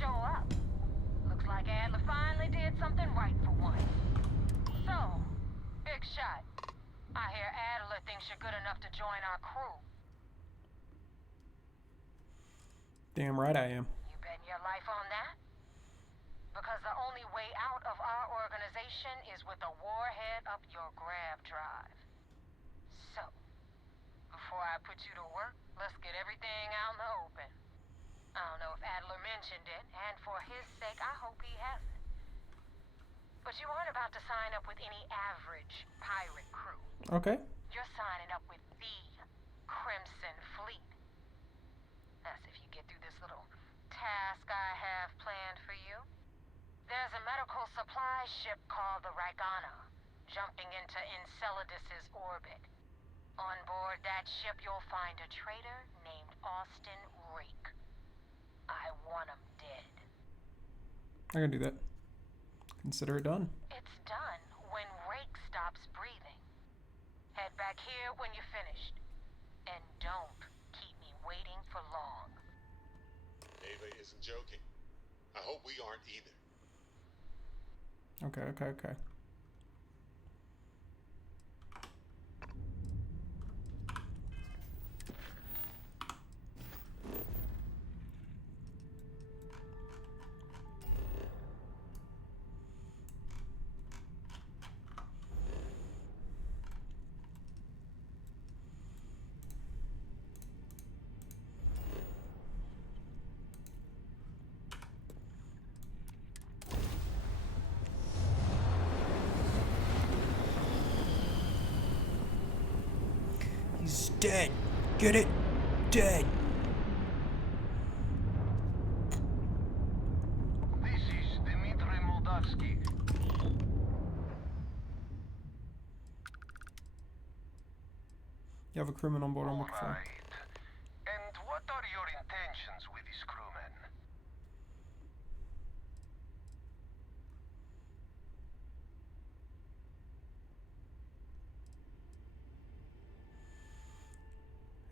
show up. Looks like Adler finally did something right for once. So, big shot. I hear Adler thinks you're good enough to join our crew. Damn right I am. You betting your life on that? Because the only way out of our organization is with a warhead up your grab drive. So, before I put you to work, let's get everything out in the open. I don't know if Adler mentioned it, and for his sake, I hope he hasn't. But you aren't about to sign up with any average pirate crew. Okay. You're signing up with the Crimson Fleet. That's if you get through this little task I have planned for you. There's a medical supply ship called the Ragana, jumping into Enceladus's orbit. On board that ship, you'll find a traitor named Austin Rake. I want him dead. I can do that. Consider it done. It's done when Rake stops breathing. Head back here when you're finished. And don't keep me waiting for long. Ava isn't joking. I hope we aren't either. Okay. He's dead. Get it? Dead. This is Dmitry Moldavsky. You have a crewman on board I'm All looking for. right. And what are your intentions with this crewman?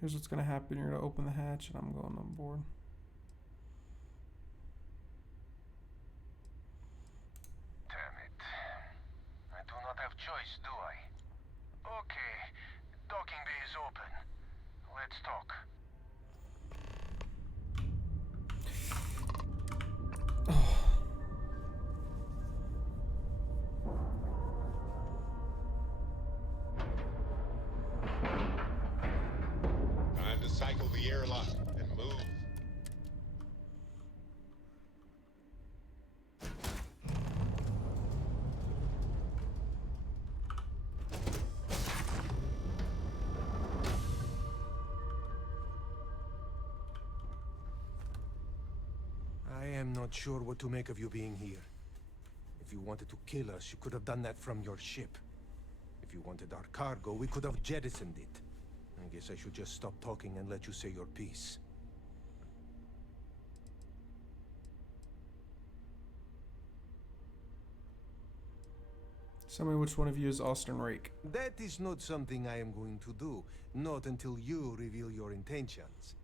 Here's what's gonna happen. You're gonna open the hatch and I'm going on board. Damn it. I do not have choice, do I? Okay. Docking bay is open. Let's talk. Time to cycle the airlock and move. I am not sure what to make of you being here. If you wanted to kill us, you could have done that from your ship. If you wanted our cargo, we could have jettisoned it. I guess I should just stop talking and let you say your piece. Tell me which one of you is Austin Rake. That is not something I am going to do, not until you reveal your intentions.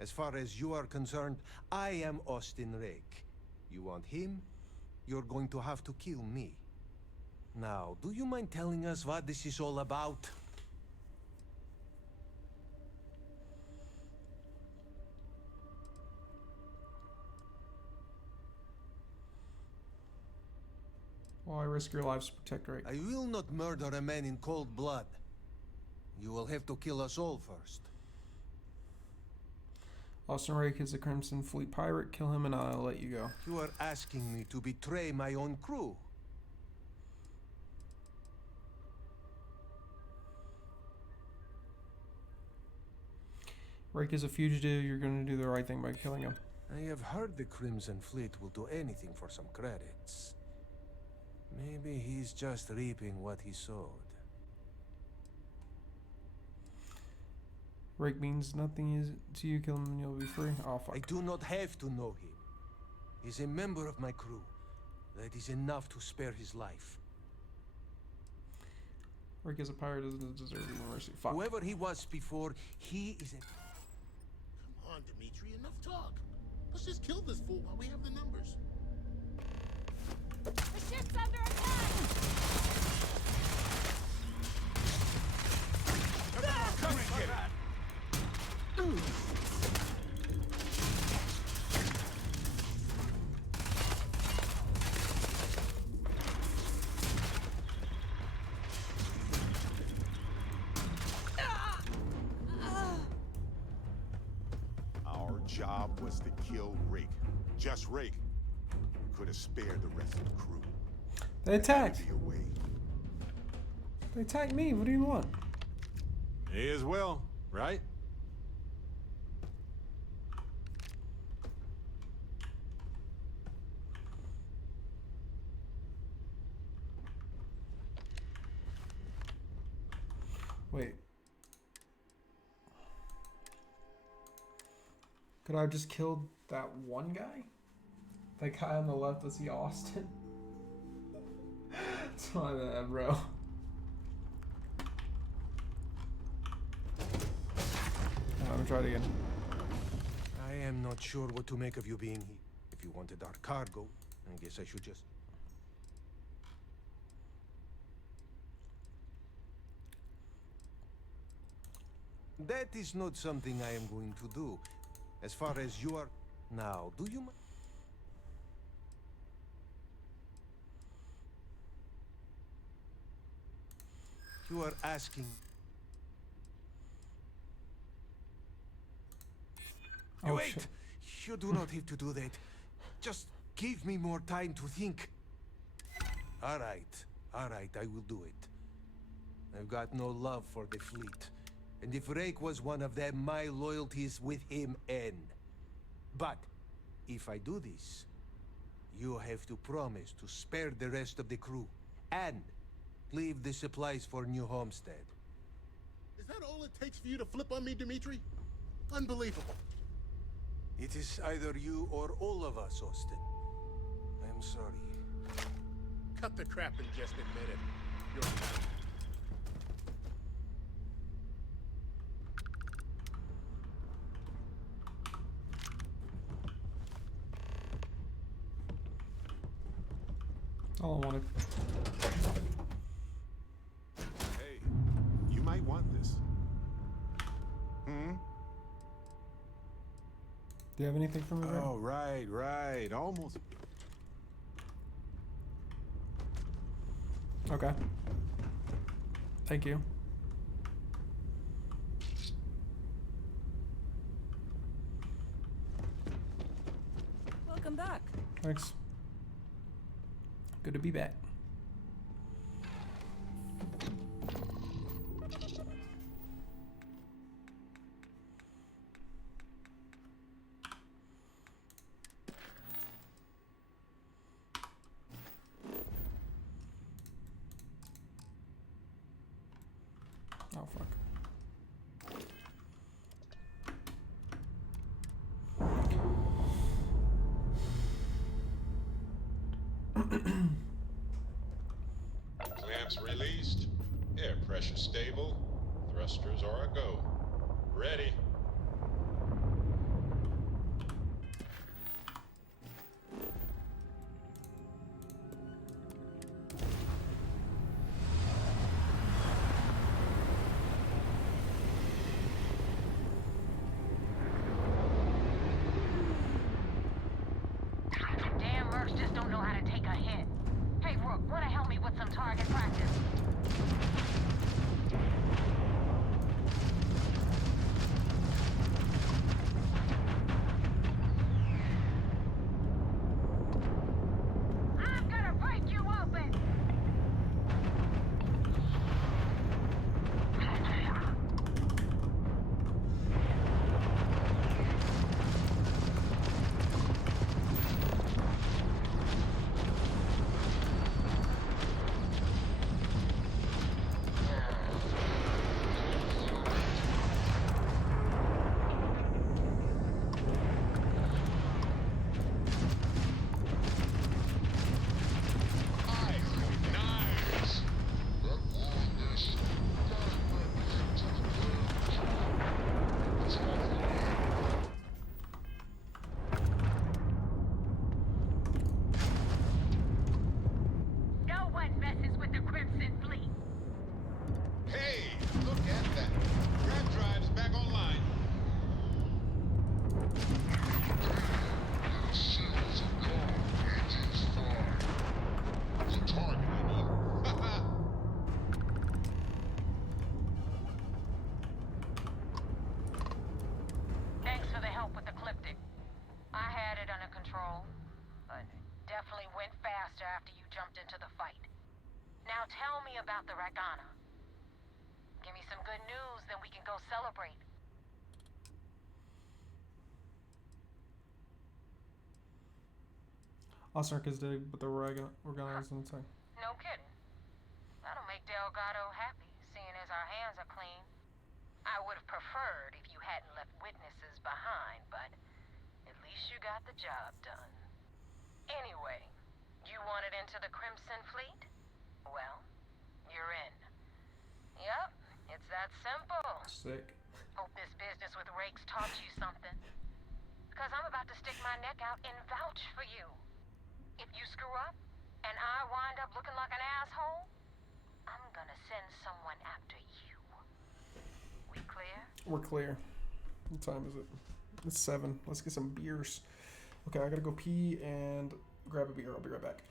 As far as you are concerned, I am Austin Rake. You want him? You're going to have to kill me. Now, do you mind telling us what this is all about? Why risk your lives to protect Rake? I will not murder a man in cold blood. You will have to kill us all first. Austin Rake is a Crimson Fleet pirate. Kill him and I'll let you go. You are asking me to betray my own crew. Rake is a fugitive. You're going to do the right thing by killing him. I have heard the Crimson Fleet will do anything for some credits. Maybe he's just reaping what he sowed. Rake means nothing is to you. Kill him and you'll be free. Oh, fuck. I do not have to know him. He's a member of my crew. That is enough to spare his life. Rake is a pirate, doesn't deserve any mercy. Fuck. Whoever he was before, he is a... Come on, Dimitri, enough talk. Let's just kill this fool while we have the numbers. The ship's under attack! Come and get it. Our job was to kill Rake. Just Rake. Could have spared the rest of the crew. They attacked. Be a way. They attacked me. What do you want? May as well, right? Wait. Could I have just killed that one guy? That guy on the left, was he Austin? It's my bad, bro. Let me try it again. I am not sure what to make of you being here. If you wanted our cargo, I guess I should just... That is not something I am going to do. As far as you are... Now, do you... You are asking... Oh, Wait! shit. You do not have to do that. Just give me more time to think. Alright, I will do it. I've got no love for the fleet. And if Rake was one of them, my loyalties with him end. But, if I do this, you have to promise to spare the rest of the crew. And leave the supplies for New Homestead. Is that all it takes for you to flip on me, Dimitri? Unbelievable. It is either you or all of us, Austin. I'm sorry. Cut the crap and just admit it. You're All I wanted. Hey, you might want this. Hmm? Do you have anything for me, bro? Oh, right. Almost. Okay. Thank you. Welcome back. Thanks. Good to be back. Oh, fuck. Clamps released. Air pressure stable. Thrusters are a go. Ready. Damn mercs just don't know how to take a hit. Hey, Rook, wanna help me with some target practice? Thanks for the help with the Ecliptic. I had it under control, but it definitely went faster after you jumped into the fight. Now tell me about the Ragana. Give me some good news, then we can go celebrate. Osnark is dead, but the Organa is inside. No kidding. That'll make Delgado happy, seeing as our hands are clean. I would have preferred if you hadn't left witnesses behind, but at least you got the job done. Anyway, you wanted into the Crimson Fleet? Well, you're in. Yep, it's that simple. Sick. Hope this business with Rakes taught you something. Because I'm about to stick my neck out and vouch for you. If you screw up, and I wind up looking like an asshole, I'm gonna send someone after you. We clear? We're clear. What time is it? It's 7. Let's get some beers. Okay, I gotta go pee and grab a beer. I'll be right back.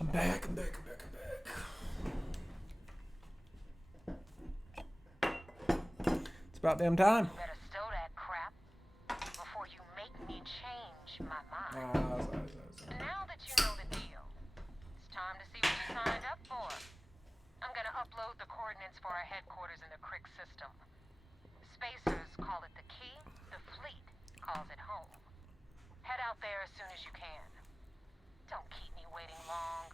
I'm back. It's about damn time. Better stow that crap before you make me change my mind. Now that you know the deal, it's time to see what you signed up for. I'm gonna upload the coordinates for our headquarters in the Crick system. Spacers call it the key, the fleet calls it home. Head out there as soon as you can. Don't keep me waiting long.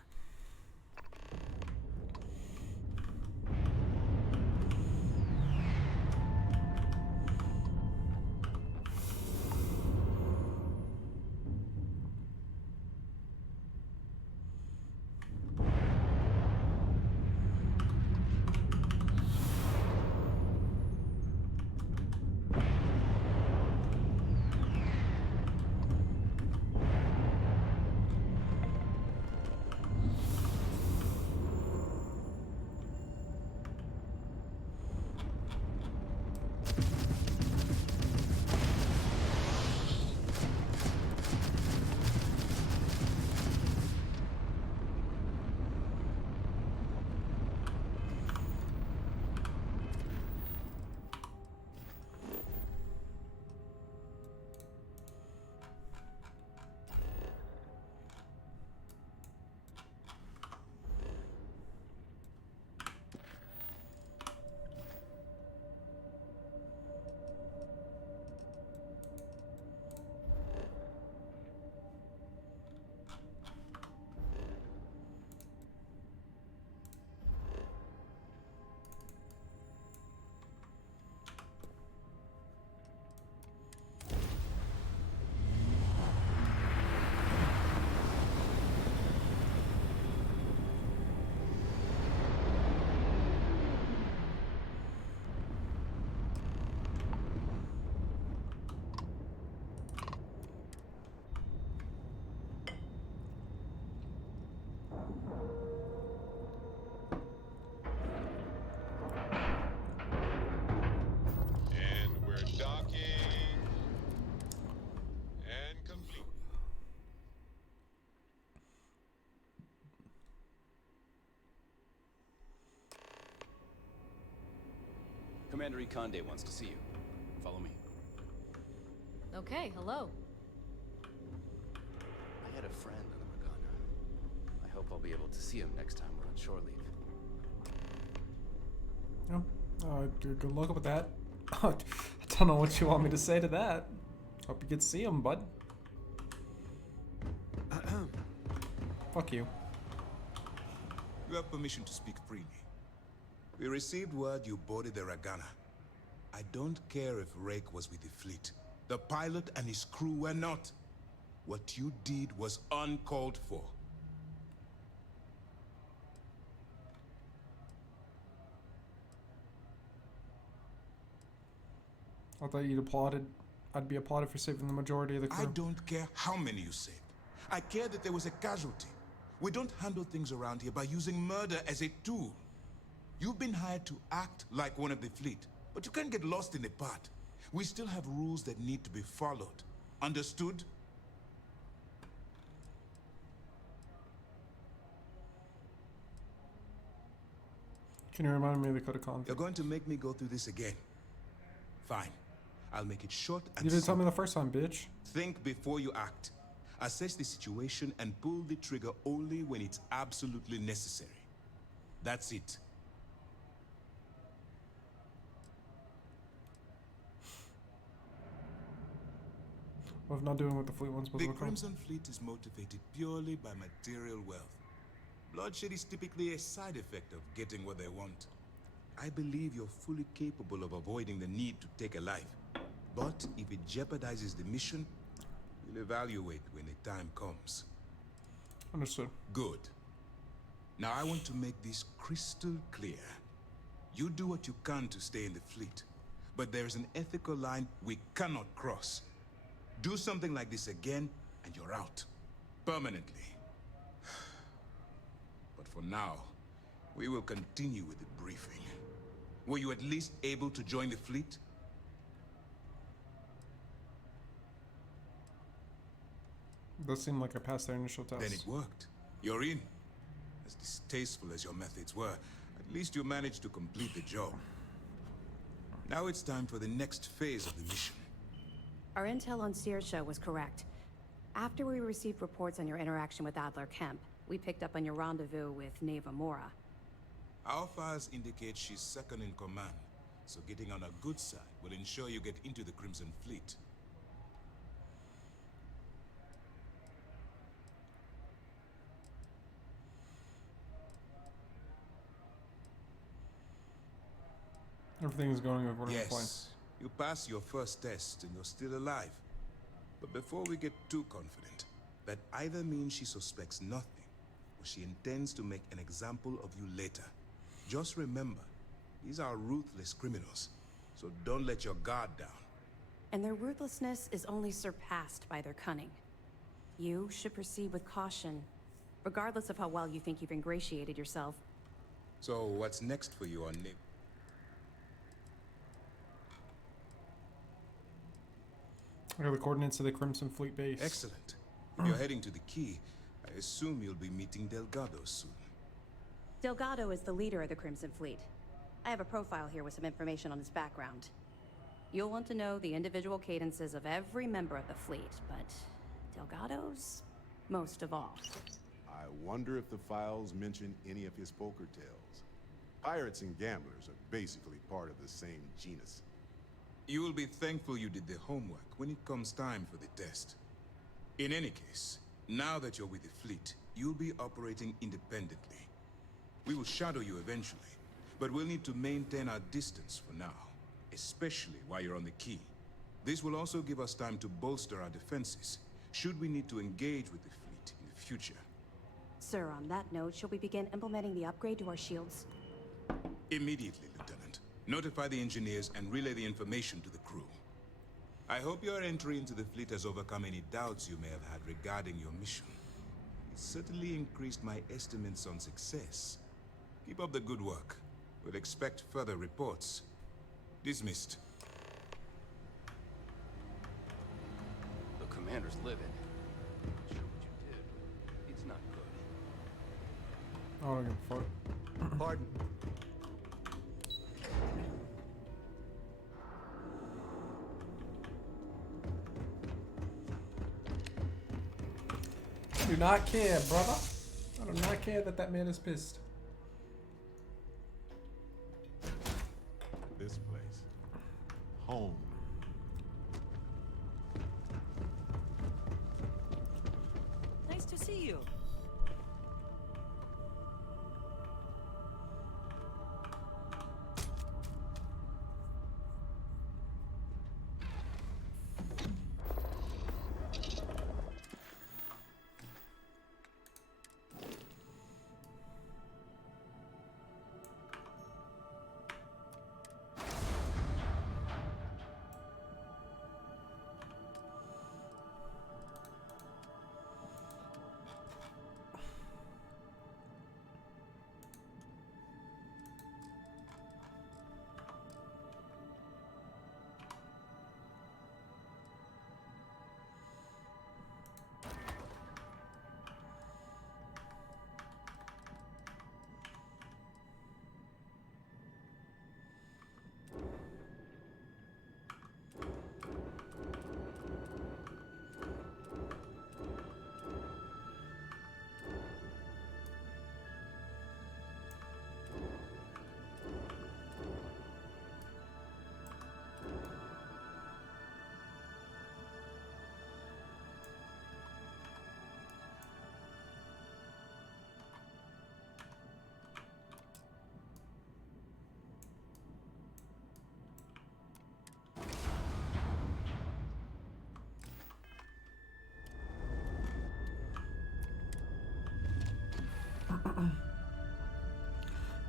Commander Ikonde wants to see you. Follow me. Okay, hello. I had a friend on the Morgana. I hope I'll be able to see him next time we're on shore leave. Yeah. Good luck with that. I don't know what you want me to say to that. Hope you get to see him, bud. Fuck you. You have permission to speak freely. We received word you boarded the Ragana. I don't care if Rake was with the fleet. The pilot and his crew were not. What you did was uncalled for. I thought you'd applauded. I'd be applauded for saving the majority of the crew. I don't care how many you saved. I care that there was a casualty. We don't handle things around here by using murder as a tool. You've been hired to act like one of the fleet, but you can't get lost in the part. We still have rules that need to be followed. Understood? Can you remind me of the code of conduct? You're going to make me go through this again. Fine. I'll make it short and You didn't tell me simple. the first time, bitch. Think before you act. Assess the situation and pull the trigger only when it's absolutely necessary. That's it. What if not doing what the fleet wants? The Crimson Fleet is motivated purely by material wealth. Bloodshed is typically a side effect of getting what they want. I believe you're fully capable of avoiding the need to take a life. But if it jeopardizes the mission, we'll evaluate when the time comes. Understood. Good. Now I want to make this crystal clear. You do what you can to stay in the fleet, but there's an ethical line we cannot cross. Do something like this again, and you're out. Permanently. But for now, we will continue with the briefing. Were you at least able to join the fleet? It does seem like I passed their initial test. Then it worked. You're in. As distasteful as your methods were, at least you managed to complete the job. Now it's time for the next phase of the mission. Our intel on Searsha was correct. After we received reports on your interaction with Adler Kemp, we picked up on your rendezvous with Neva Mora. Our files indicate she's second in command, so getting on her good side will ensure you get into the Crimson Fleet. Everything is going according to plan. Yes, you passed your first test and you're still alive. But before we get too confident, that either means she suspects nothing, or she intends to make an example of you later. Just remember, these are ruthless criminals, so don't let your guard down. And their ruthlessness is only surpassed by their cunning. You should proceed with caution, regardless of how well you think you've ingratiated yourself. So what's next for you on Nib? I got the coordinates of the Crimson Fleet base. Excellent. If you're heading to the Key, I assume you'll be meeting Delgado soon. Delgado is the leader of the Crimson Fleet. I have a profile here with some information on his background. You'll want to know the individual cadences of every member of the fleet, but Delgado's most of all. I wonder if the files mention any of his poker tales. Pirates and gamblers are basically part of the same genus. You will be thankful you did the homework when it comes time for the test. In any case, now that you're with the fleet, you'll be operating independently. We will shadow you eventually, but we'll need to maintain our distance for now, especially while you're on the Key. This will also give us time to bolster our defenses, should we need to engage with the fleet in the future. Sir, on that note, shall we begin implementing the upgrade to our shields? Immediately, Lieutenant. Notify the engineers and relay the information to the crew. I hope your entry into the fleet has overcome any doubts you may have had regarding your mission. It certainly increased my estimates on success. Keep up the good work. We'll expect further reports. Dismissed. The commander's livid. Not sure what you did. It's not good. I don't give a fuck. Pardon. do not care, brother. I do not care that that man is pissed. This place. Home. Nice to see you.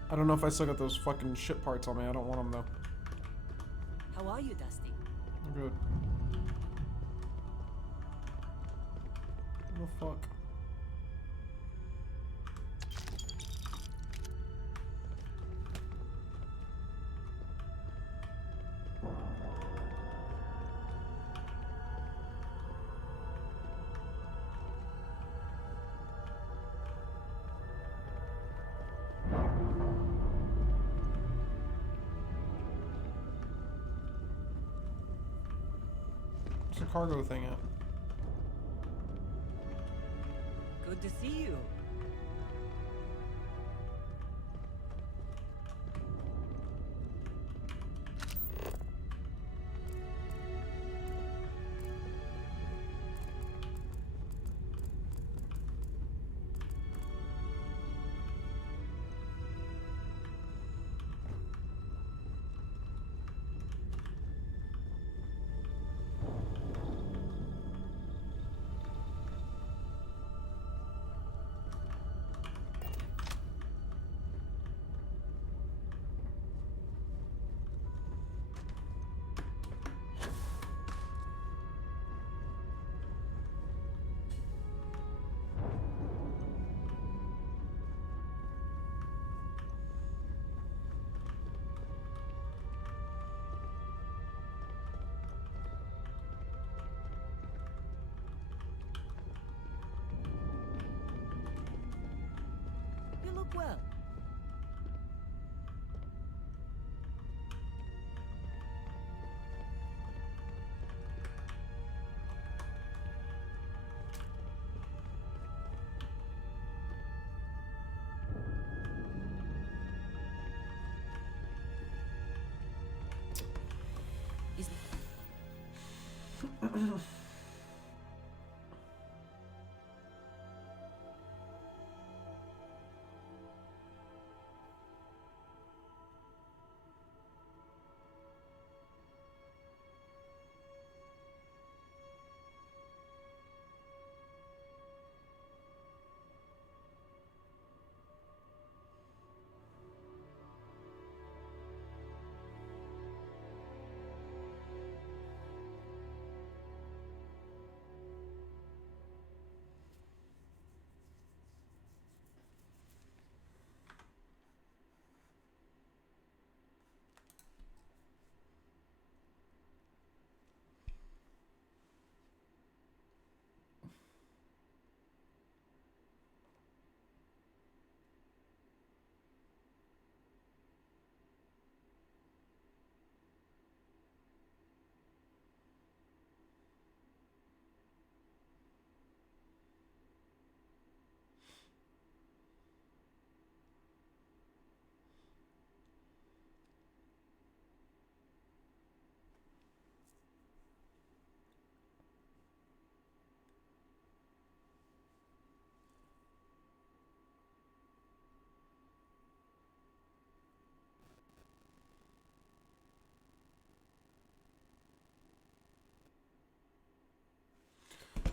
I don't know if I still got those fucking shit parts on me. I don't want them though. How are you, Dusty? I'm good. What the fuck? Where's the cargo thing at? Good to see you. You look well. Is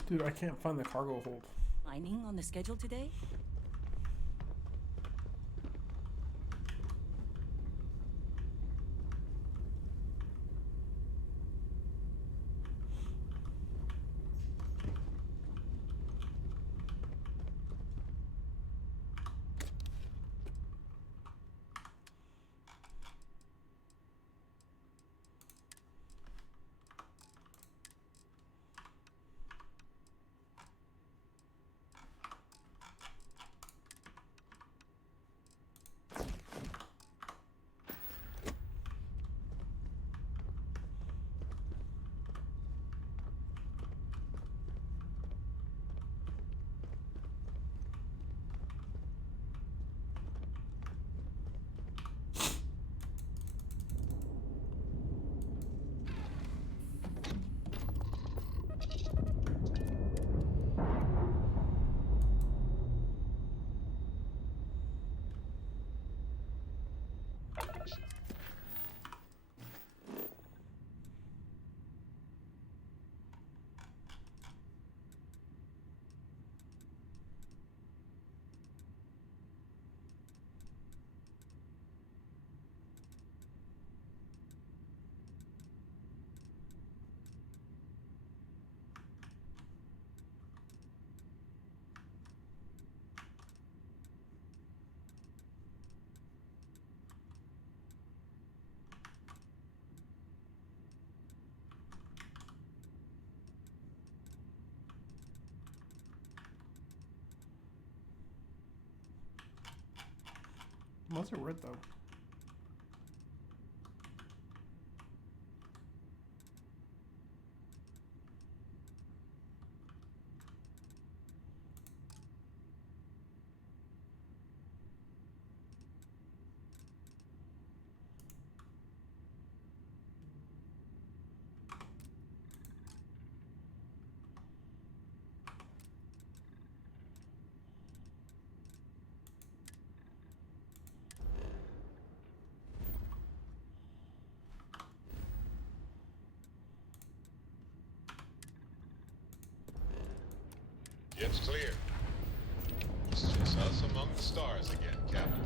Dude, I can't find the cargo hold. Mining on the schedule today? What's it worth though? It's clear. It's just us among the stars again, Captain.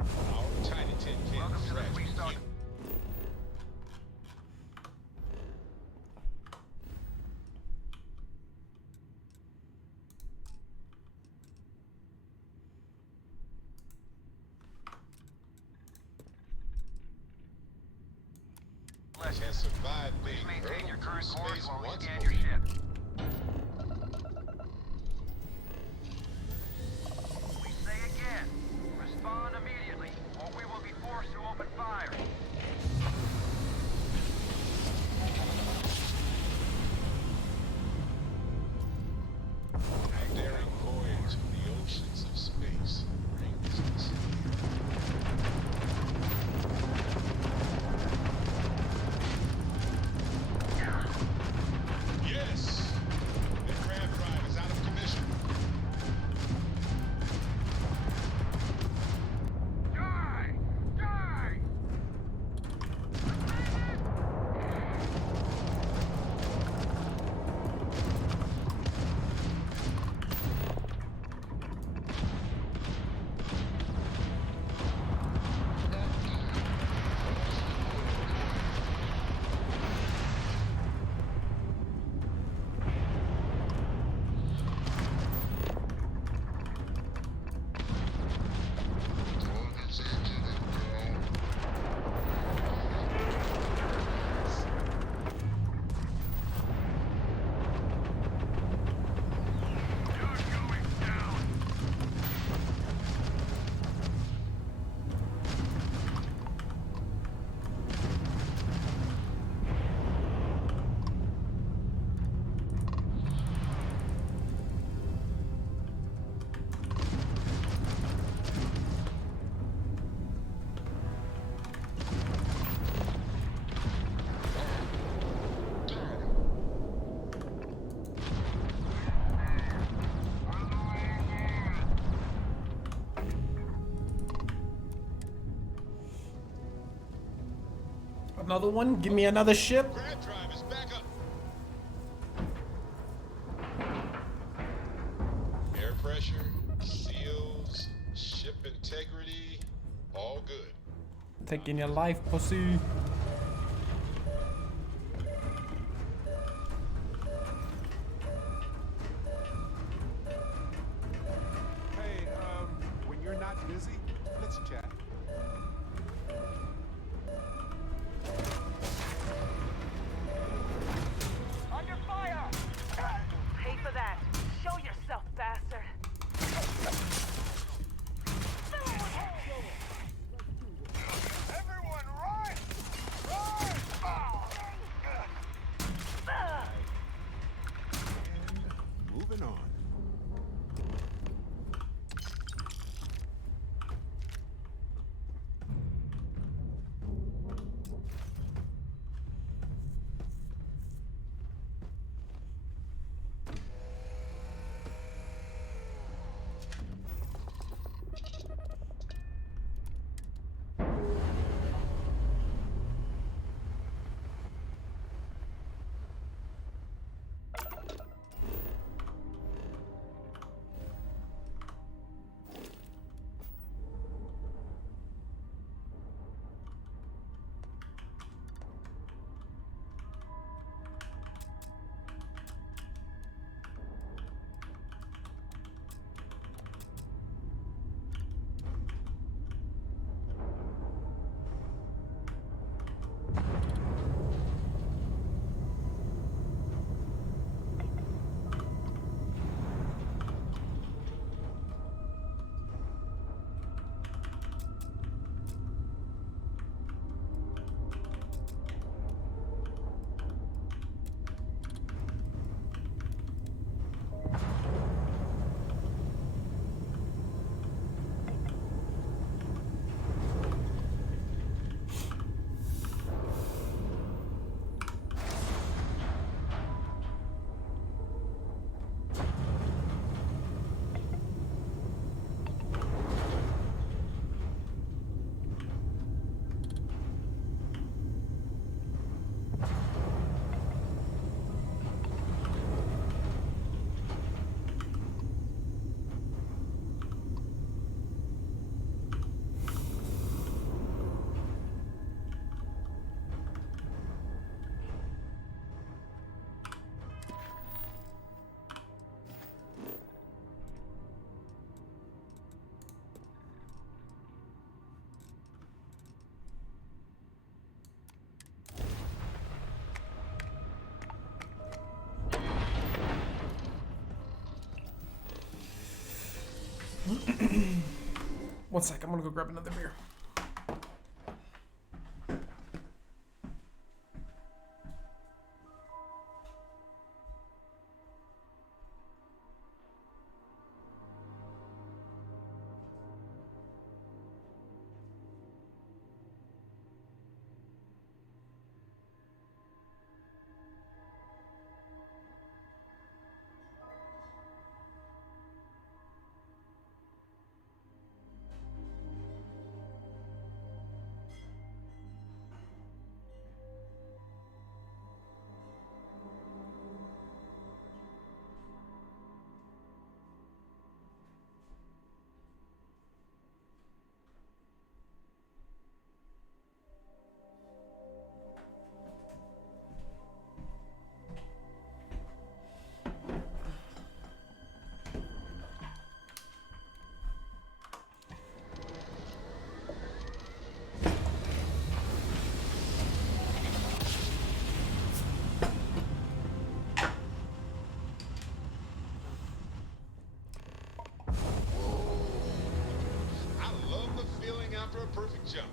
Our tiny tin can Welcome to the fragment Fleet Stock. can survive Please being maintain hurled your through current course space while we once scan more. your ship. We say again, respond immediately, or we will be forced to open fire. A daring voyage of the oceans of space brings us here. Yes! Another one? Give me another ship. Grab drive is back up. Air pressure, seals, ship integrity, all good. Taking your life, pussy. Hey, when you're not busy, let's chat. Under fire! Pay for that. Show yourself, bastard. Everyone, run! Run! Moving on. One sec, I'm gonna go grab another beer. after a perfect jump.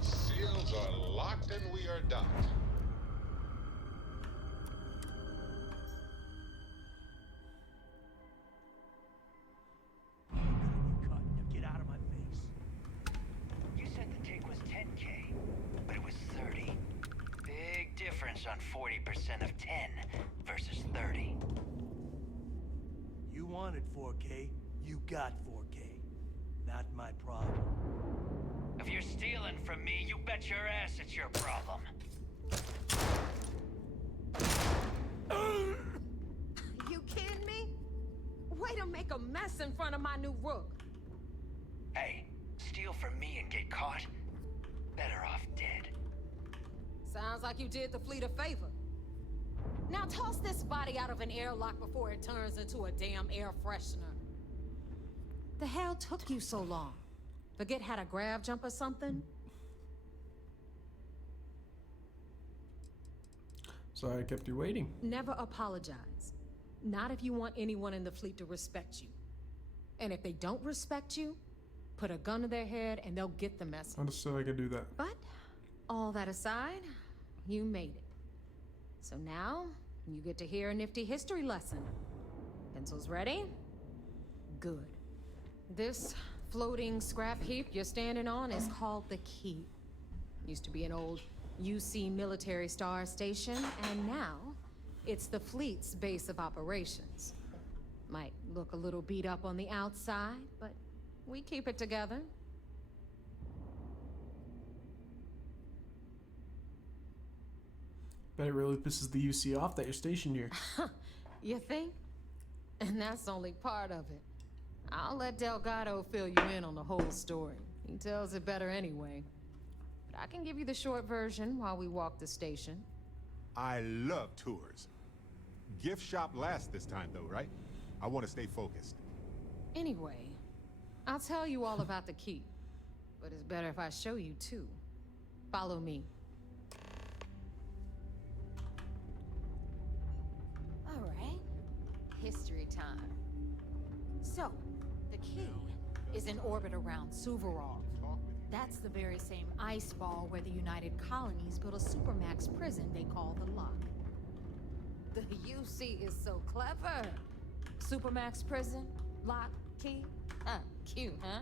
Seals are locked and we are docked. Get out of my face. You said the take was 10K. around 40% of 10 versus 30. You wanted 4K, you got 4K. Not my problem. If you're stealing from me, you bet your ass it's your problem. You kidding me? Way to make a mess in front of my new rook. Hey, steal from me and get caught? Better off dead. Sounds like you did the fleet a favor. Now toss this body out of an airlock before it turns into a damn air freshener. The hell took you so long? Forget how to grav jump or something? So I kept you waiting. Never apologize. Not if you want anyone in the fleet to respect you. And if they don't respect you, put a gun to their head and they'll get the message. Understood I could do that. But, all that aside, you made it. So now, you get to hear a nifty history lesson. Pencils ready? Good. This floating scrap heap you're standing on is called the Key. Used to be an old UC military star station, and now it's the fleet's base of operations. Might look a little beat up on the outside, but we keep it together. Bet it really pisses the UC off that you're stationed here. You think? And that's only part of it. I'll let Delgado fill you in on the whole story. He tells it better anyway. But I can give you the short version while we walk the station. I love tours. Gift shop last this time, though, right? I want to stay focused. Anyway, I'll tell you all about the Key. But it's better if I show you, too. Follow me. All right. History time. So, the Key is in orbit around Suvorov. That's the very same ice ball where the United Colonies built a supermax prison they call the Lock. The UC is so clever. Supermax prison, lock, key. Cute, huh?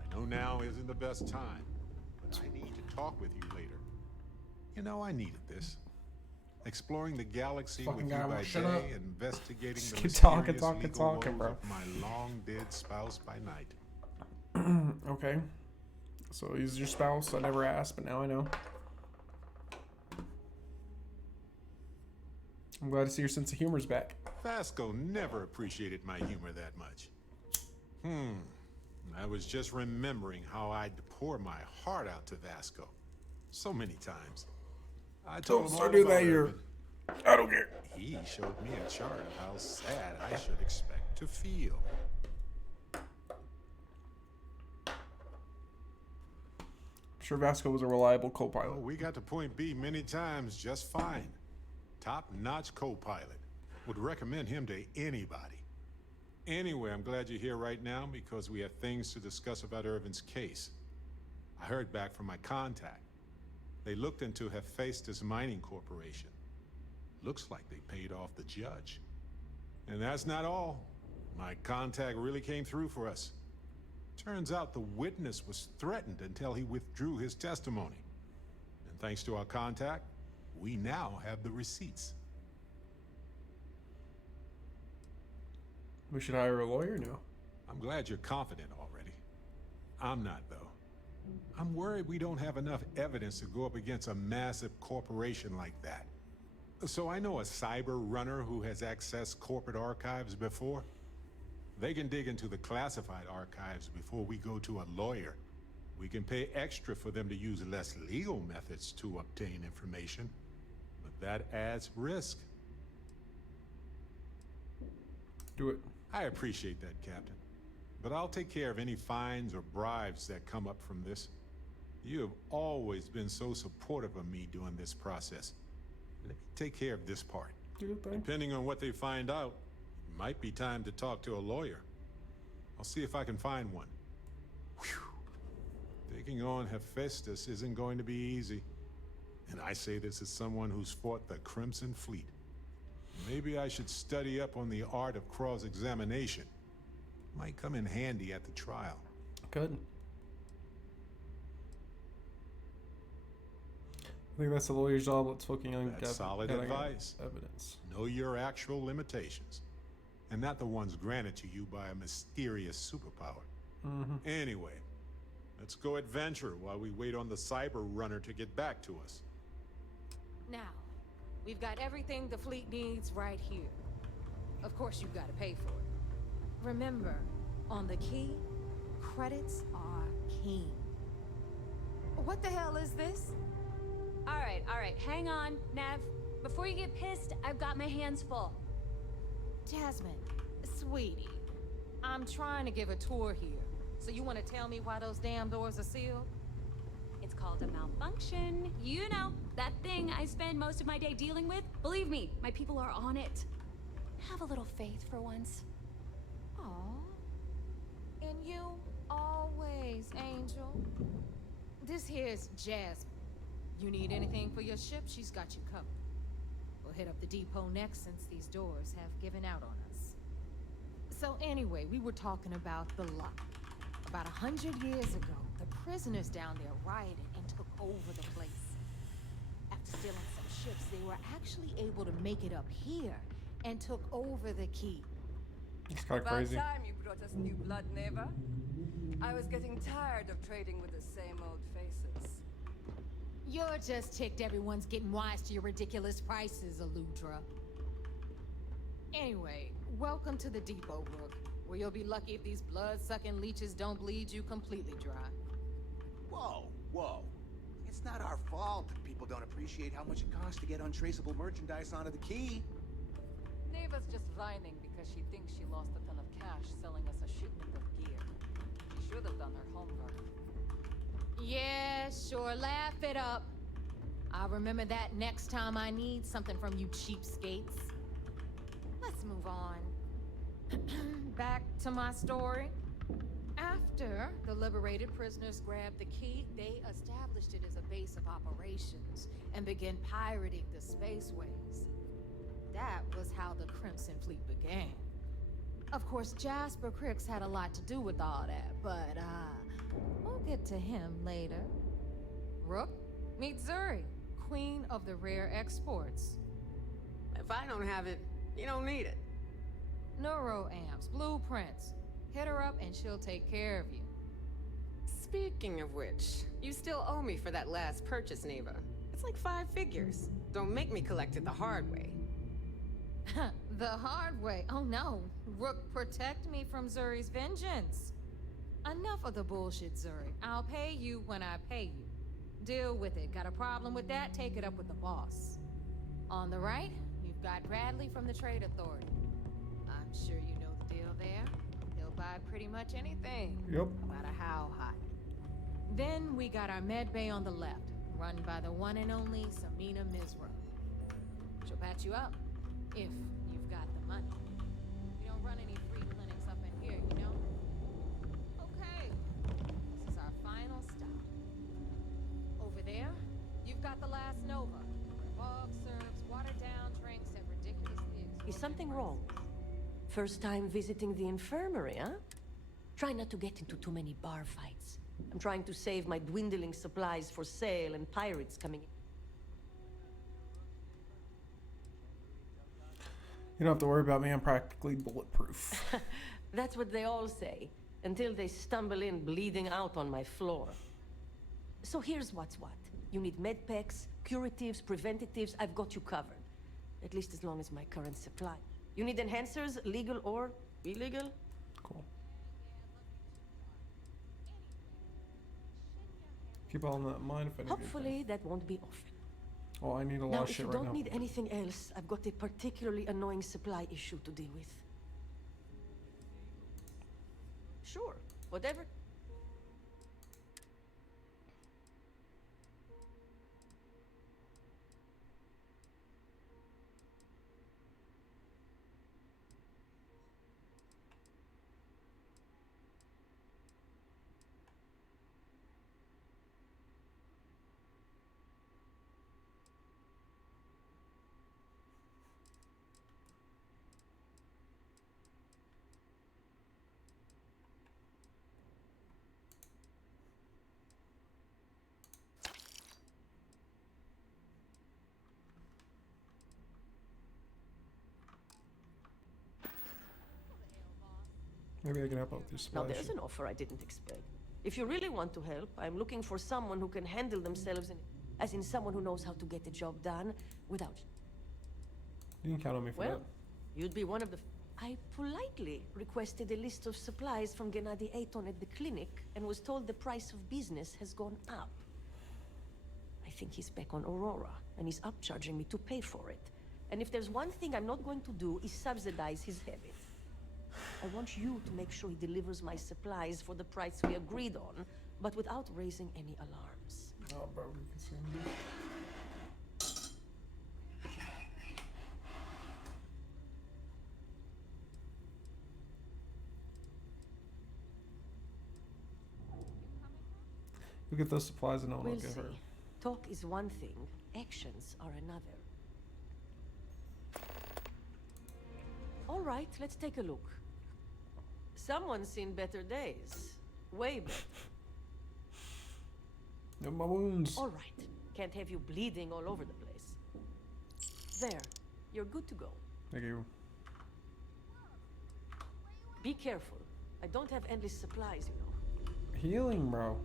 I know now isn't the best time, but I need to talk with you later. You know, I needed this. Exploring the galaxy with you by day, investigating just the keep talking, mysterious legal woes bro. of my long-dead spouse by night. Okay. So he's your spouse. I never asked, but now I know. I'm glad to see your sense of humor's back. Vasco never appreciated my humor that much. I was just remembering how I'd pour my heart out to Vasco so many times. I told him all start doing about that here. Urban. I don't care. He showed me a chart of how sad I should expect to feel. I'm sure Vasco was a reliable co-pilot. Oh, we got to point B many times just fine. Top-notch co-pilot. Would recommend him to anybody. Anyway, I'm glad you're here right now because we have things to discuss about Irvin's case. I heard back from my contact. They looked into Hephaestus Mining Corporation. Looks like they paid off the judge. And that's not all. My contact really came through for us. Turns out the witness was threatened until he withdrew his testimony. And thanks to our contact, we now have the receipts. We should hire a lawyer now. I'm glad you're confident already. I'm not, though. I'm worried we don't have enough evidence to go up against a massive corporation like that. So I know a cyber runner who has accessed corporate archives before. They can dig into the classified archives before we go to a lawyer. We can pay extra for them to use less legal methods to obtain information, but that adds risk. Do it. I appreciate that, Captain. But I'll take care of any fines or bribes that come up from this. You have always been so supportive of me during this process. Let me take care of this part. Depending on what they find out, it might be time to talk to a lawyer. I'll see if I can find one. Whew. Taking on Hephaestus isn't going to be easy. And I say this as someone who's fought the Crimson Fleet. Maybe I should study up on the art of cross-examination. Might come in handy at the trial. Good. I think that's the lawyer's job. Let's focus on That's solid advice. Evidence. Know your actual limitations, and not the ones granted to you by a mysterious superpower. Anyway, let's go adventure while we wait on the cyber runner to get back to us. Now, we've got everything the fleet needs right here. Of course, you've got to pay for it. Remember, on the key, credits are king. What the hell is this? All right, hang on, Nev. Before you get pissed, I've got my hands full. Jasmine, sweetie, I'm trying to give a tour here. So you want to tell me why those damn doors are sealed? It's called a malfunction. You know, that thing I spend most of my day dealing with. Believe me, my people are on it. Have a little faith for once. Aw. And you always, Angel. This here's Jasmine. You need anything for your ship, she's got you covered. We'll hit up the depot next since these doors have given out on us. So anyway, we were talking about the lock. About 100 years ago, the prisoners down there rioted and took over the place. After stealing some ships, they were actually able to make it up here and took over the key. It's kind of crazy. About time you brought us new blood, Neva. I was getting tired of trading with the same old faces. You're just ticked everyone's getting wise to your ridiculous prices, Aludra. Anyway, welcome to the depot, Rook, where you'll be lucky if these blood-sucking leeches don't bleed you completely dry. Whoa, whoa. It's not our fault that people don't appreciate how much it costs to get untraceable merchandise onto the key. Neva's just whining because she thinks she lost a ton of cash selling us a shipment of gear. She should have done her homework. Yeah, sure, laugh it up. I'll remember that next time I need something from you cheapskates. Let's move on. Back to my story. After the liberated prisoners grabbed the key, they established it as a base of operations and began pirating the spaceways. That was how the Crimson Fleet began. Of course, Jasper Cricks had a lot to do with all that, but, we'll get to him later. Rook, meet Zuri, queen of the rare exports. If I don't have it, you don't need it. Neuroamps, blueprints. Hit her up and she'll take care of you. Speaking of which, you still owe me for that last purchase, Neva. It's like 5 figures. Don't make me collect it the hard way. The hard way? Oh no. Rook, protect me from Zuri's vengeance. Enough of the bullshit, Zuri. I'll pay you when I pay you. Deal with it. Got a problem with that? Take it up with the boss. On the right, you've got Bradley from the Trade Authority. I'm sure you know the deal there. He'll buy pretty much anything. Yep. No matter how hot. Then we got our med bay on the left, run by the one and only Samina Mizra. She'll patch you up, if you've got the money. We don't run any free clinics up in here, you know? Okay, this is our final stop. Over there, you've got the last Nova. Fog serves watered-down drinks at ridiculously exorbitant Is something wrong? First time visiting the infirmary, huh? Try not to get into too many bar fights. I'm trying to save my dwindling supplies for sale and pirates coming in. You don't have to worry about me. I'm practically bulletproof. That's what they all say, until they stumble in bleeding out on my floor. So here's what's what. You need med packs, curatives, preventatives. I've got you covered. At least as long as my current supply. You need enhancers, legal or illegal? Cool. Keep all that in mind if I need Hopefully that won't be often. Oh, I need a lot Now, of if shit you right now. don't need anything else, I've got a particularly annoying supply issue to deal with. Sure, whatever. Maybe I can help out with your supply Now there's issue. an offer I didn't expect. If you really want to help, I'm looking for someone who can handle themselves, as in someone who knows how to get the job done without... You can count on me for Well, you'd be one of the... I politely requested a list of supplies from Gennady Aton at the clinic and was told the price of business has gone up. I think he's back on Aurora, and he's upcharging me to pay for it. And if there's one thing I'm not going to do is subsidize his habit. I want you to make sure he delivers my supplies for the price we agreed on, but without raising any alarms. that. Oh, bro, you can see me. You get those supplies and no one will We'll get see. hurt. Talk is one thing, actions are another. All right, let's take a look. Someone's seen better days. Way better. No, my wounds. All right. Can't have you bleeding all over the place. There. You're good to go. Thank you. Be careful. I don't have endless supplies, you know. Healing, bro.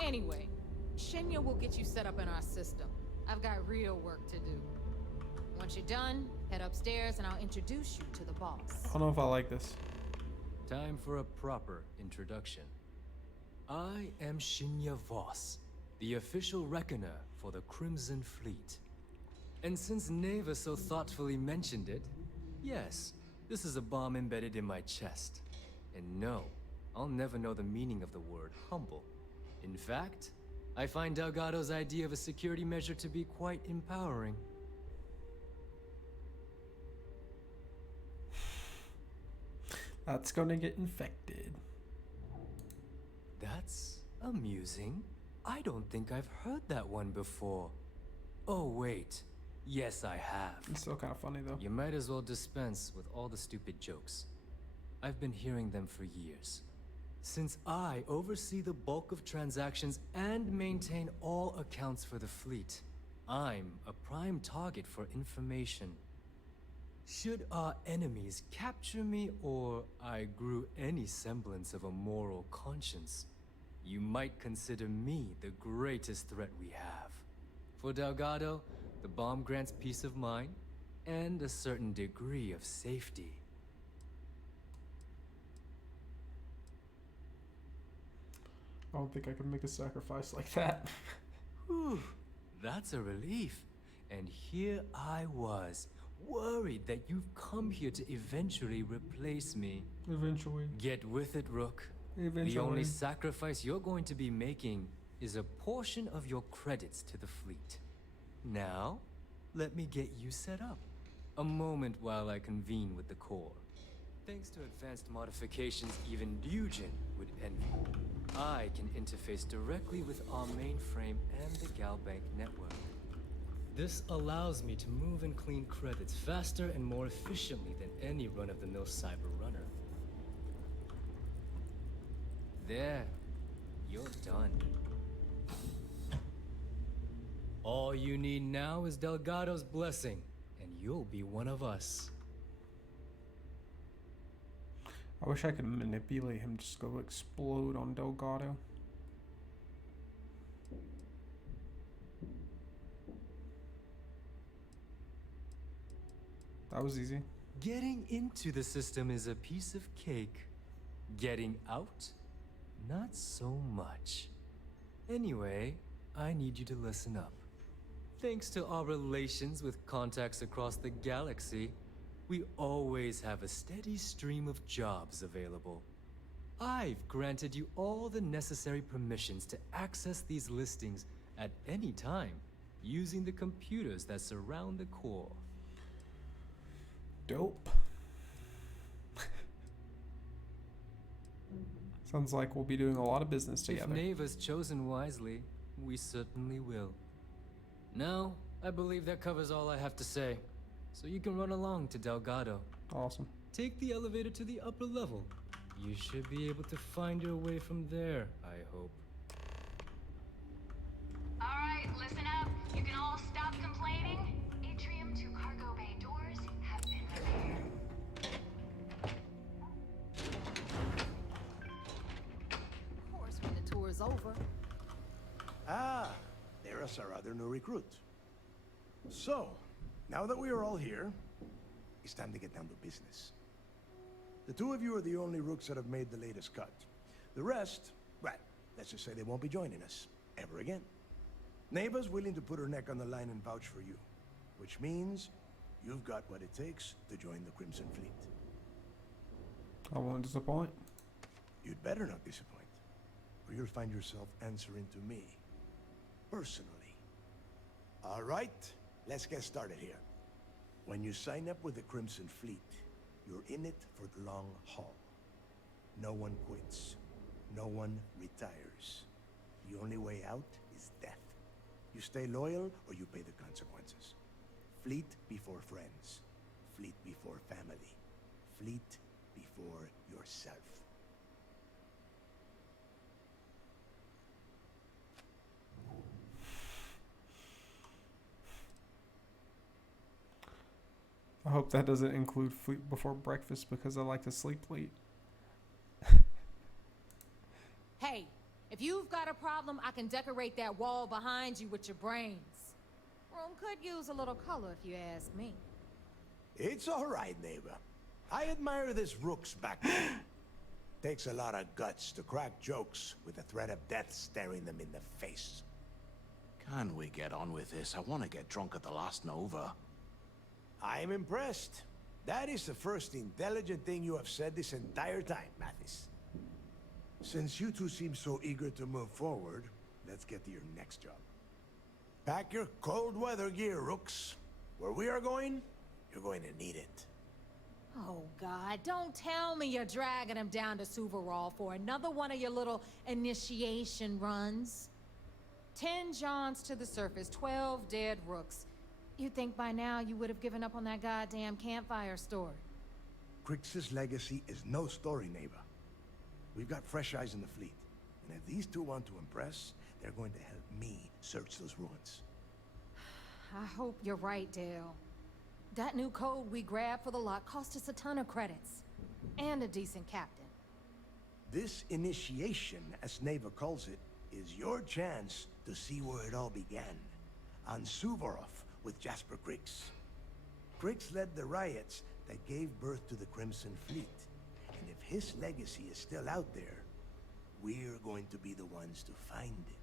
Anyway, Shinya will get you set up in our system. I've got real work to do. Once you're done, head upstairs and I'll introduce you to the boss. I don't know if I like this. Time for a proper introduction. I am Shinya Voss, the official reckoner for the Crimson Fleet. And since Neva so thoughtfully mentioned it, yes, this is a bomb embedded in my chest. And no, I'll never know the meaning of the word humble. In fact, I find Delgado's idea of a security measure to be quite empowering. That's gonna get infected. That's amusing. I don't think I've heard that one before. Oh, wait. Yes, I have. It's still kind of funny, though. You might as well dispense with all the stupid jokes. I've been hearing them for years. Since I oversee the bulk of transactions and maintain all accounts for the fleet, I'm a prime target for information. Should our enemies capture me or I grew any semblance of a moral conscience, you might consider me the greatest threat we have. For Delgado, the bomb grants peace of mind and a certain degree of safety. I don't think I can make a sacrifice like that. Whew, that's a relief. And here I was, worried that you've come here to eventually replace me. Eventually. Get with it, Rook. Eventually. The only sacrifice you're going to be making is a portion of your credits to the fleet. Now, let me get you set up. A moment while I convene with the Corps. Thanks to advanced modifications even Ryujin would envy, I can interface directly with our mainframe and the Galbank network. This allows me to move and clean credits faster and more efficiently than any run-of-the-mill cyber runner. There, you're done. All you need now is Delgado's blessing, and you'll be one of us. I wish I could manipulate him just go explode on Delgado. That was easy. Getting into the system is a piece of cake. Getting out? Not so much. Anyway, I need you to listen up. Thanks to our relations with contacts across the galaxy, we always have a steady stream of jobs available. I've granted you all the necessary permissions to access these listings at any time, using the computers that surround the core. Dope. Sounds like we'll be doing a lot of business together. If Neva's chosen wisely, we certainly will. Now, I believe that covers all I have to say. So you can run along to Delgado. Awesome. Take the elevator to the upper level. You should be able to find your way from there, I hope. Alright, listen up. You can all stop complaining. Atrium to cargo bay doors have been over. Ah, there's our other new recruit. So, now that we are all here, it's time to get down to business. The two of you are the only rooks that have made the latest cut. The rest, well, let's just say they won't be joining us ever again. Neva's willing to put her neck on the line and vouch for you, which means you've got what it takes to join the Crimson Fleet. I won't disappoint. You'd better not disappoint, or you'll find yourself answering to me, personally. All right, let's get started here. When you sign up with the Crimson Fleet, you're in it for the long haul. No one quits. No one retires. The only way out is death. You stay loyal or you pay the consequences. Fleet before friends. Fleet before family. Fleet before yourself. I hope that doesn't include fleet before breakfast because I like to sleep late. Hey, if you've got a problem, I can decorate that wall behind you with your brains. Room could use a little color if you ask me. It's all right, neighbor. I admire this rook's background. Takes a lot of guts to crack jokes with the threat of death staring them in the face. Can we get on with this? I want to get drunk at the last Nova. I'm impressed. That is the first intelligent thing you have said this entire time, Mathis. Since you two seem so eager to move forward, let's get to your next job. Pack your cold weather gear, rooks. Where we are going, you're going to need it. Oh, God, don't tell me you're dragging him down to Suvarol for another one of your little initiation runs. 10 Johns to the surface, 12 dead rooks. You'd think by now you would have given up on that goddamn campfire story. Crix's legacy is no story, neighbor. We've got fresh eyes in the fleet. And if these two want to impress, they're going to help me search those ruins. I hope you're right, Dale. That new code we grabbed for the lot cost us a ton of credits. And a decent captain. This initiation, as Neva calls it, is your chance to see where it all began. On Suvorov with Jasper Crix. Crix led the riots that gave birth to the Crimson Fleet. And if his legacy is still out there, we're going to be the ones to find it.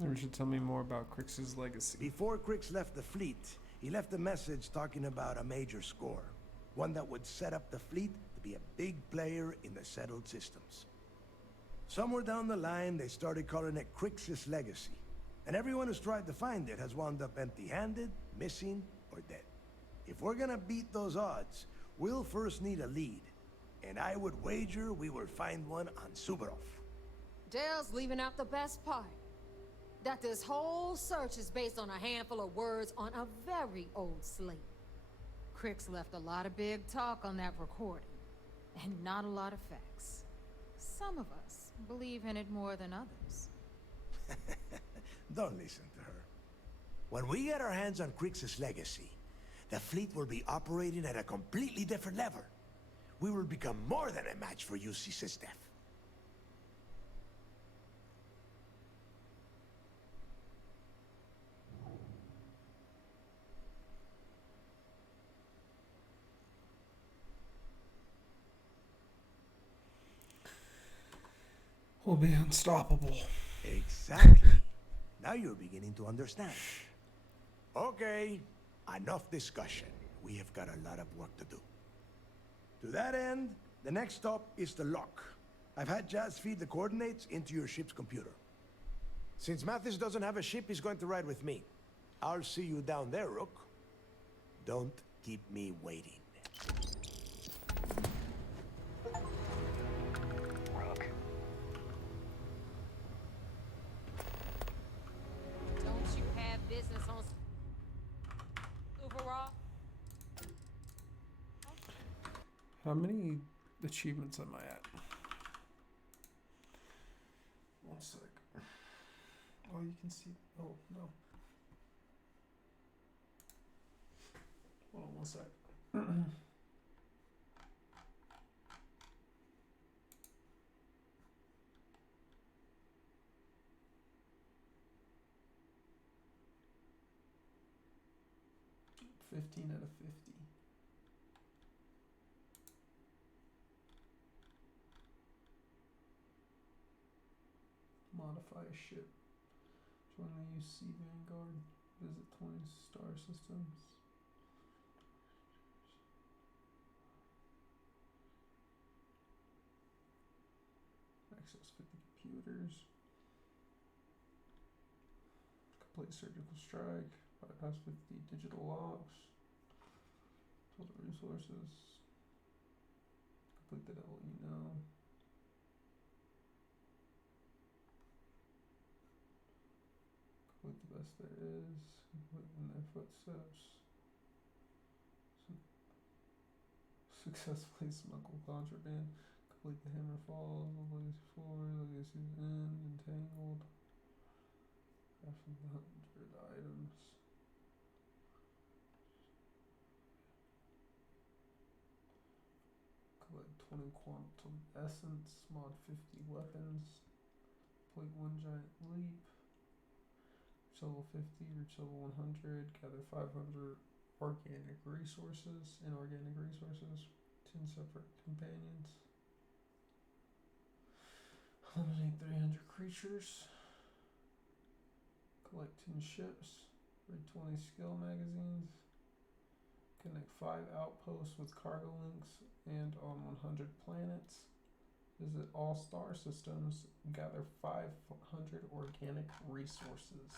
Maybe you should tell me more about Crix's legacy. Before Crix left the fleet, he left a message talking about a major score. One that would set up the fleet to be a big player in the settled systems. Somewhere down the line, they started calling it Crix's legacy. And everyone who's tried to find it has wound up empty-handed, missing, or dead. If we're gonna beat those odds, we'll first need a lead. And I would wager we will find one on Suvorov. Dale's leaving out the best part. That this whole search is based on a handful of words on a very old slate. Crix left a lot of big talk on that recording, and not a lot of facts. Some of us believe in it more than others. Don't listen to her. When we get our hands on Crix's legacy, the fleet will be operating at a completely different level. We will become more than a match for UC System. We'll be unstoppable. Exactly. Now you're beginning to understand. Okay, enough discussion. We have got a lot of work to do. To that end, the next stop is the lock. I've had Jazz feed the coordinates into your ship's computer. Since Mathis doesn't have a ship, he's going to ride with me. I'll see you down there, Rook. Don't keep me waiting. How many achievements am I at? One sec. Oh, you can see. Oh, no. sec. 15 out of 50. Modify a ship. Join the UC Vanguard. Visit 20 star systems. Access 50 computers. Complete surgical strike. Bypass 50 digital locks. Total resources. Complete the devil you know. Complete the best there is. Complete in their footsteps. Successfully smuggle contraband. Complete the hammer falls. Legacy 4. Legacy's end. Entangled. After 100 items. Collect 20 quantum essence, mod 50 weapons, complete one giant leap, reach level 50, reach level 100, gather 500 organic resources, inorganic resources, 10 separate companions, eliminate 300 creatures, collect 10 ships, read 20 skill magazines, connect 5 outposts with cargo links and on 100 planets. Visit all star systems. Gather 500 organic resources.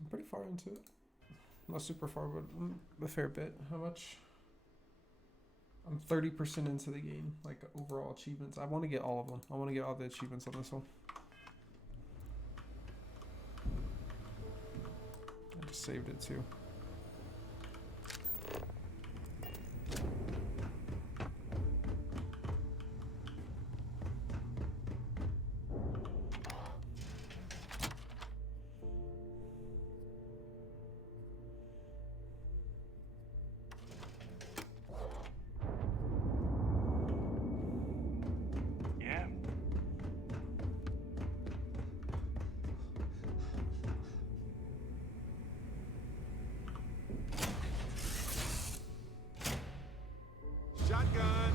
I'm pretty far into it. Not super far, but a fair bit. How much? I'm 30% into the game, like overall achievements. I want to get all of them. I want to get all the achievements on this one. I just saved it too. Shotgun!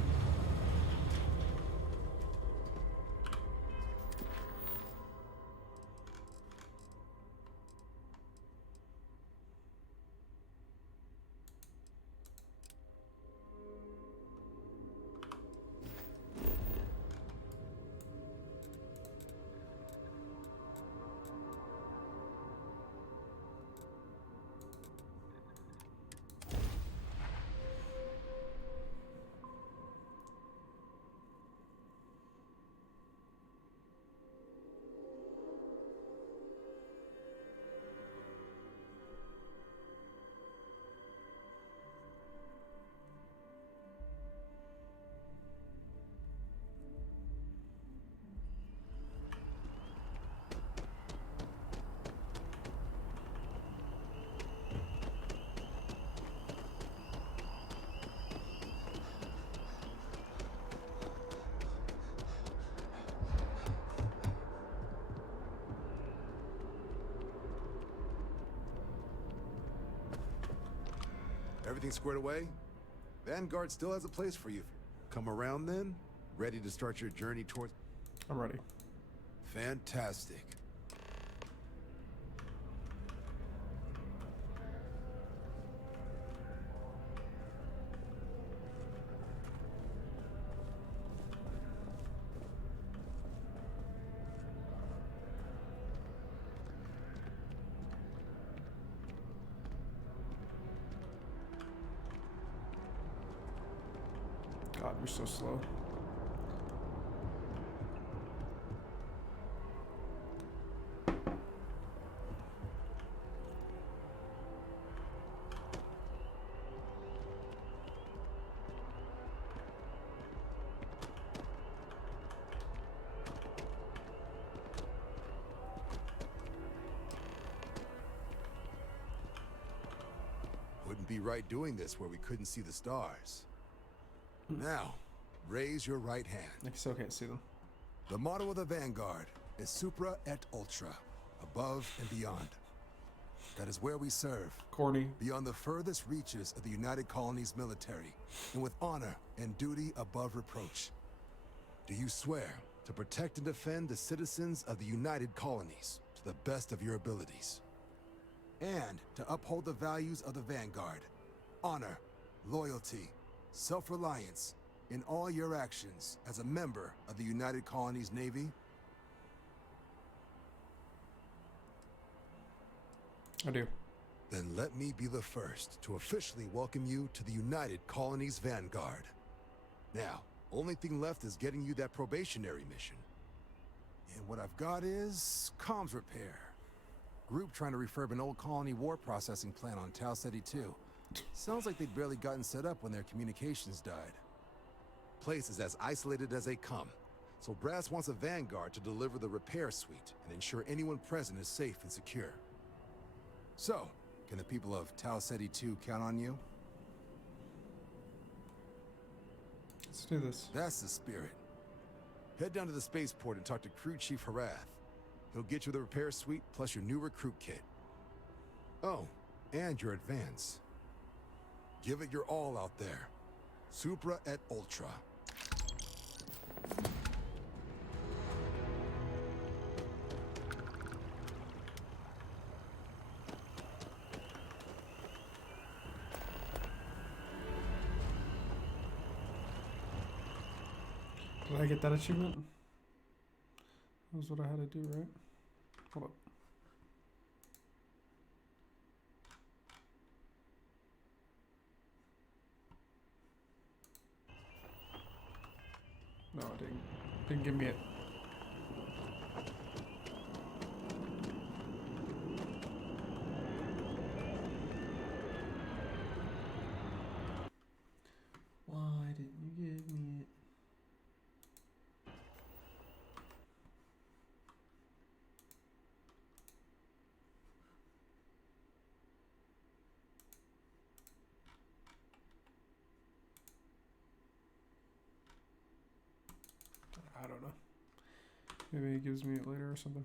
Everything squared away? Vanguard still has a place for you. Come around then? Ready to start your journey towards... I'm ready. Fantastic. You're so slow. Wouldn't be right doing this where we couldn't see the stars. Now, raise your right hand. I still can't see them. The motto of the Vanguard is Supra et Ultra, above and beyond. That is where we serve. Corny. Beyond the furthest reaches of the United Colonies military, and with honor and duty above reproach. Do you swear to protect and defend the citizens of the United Colonies to the best of your abilities? And to uphold the values of the Vanguard, honor, loyalty, self-reliance, in all your actions as a member of the United Colonies Navy? I do. Then let me be the first to officially welcome you to the United Colonies Vanguard. Now, only thing left is getting you that probationary mission. And what I've got is comms repair. Group trying to refurb an old colony war processing plant on Tau Ceti 2. Sounds like they'd barely gotten set up when their communications died. Place is as isolated as they come, so Brass wants a Vanguard to deliver the repair suite and ensure anyone present is safe and secure. So, can the people of Tau Ceti 2 count on you? Let's do this. That's the spirit. Head down to the spaceport and talk to Crew Chief Harath. He'll get you the repair suite plus your new recruit kit. Oh, and your advance. Give it your all out there. Supra et Ultra. Did I get that achievement? That was what I had to do, right? Hold up. No, it didn't give me it. Why didn't you give me it? I don't know. Maybe it gives me it later or something.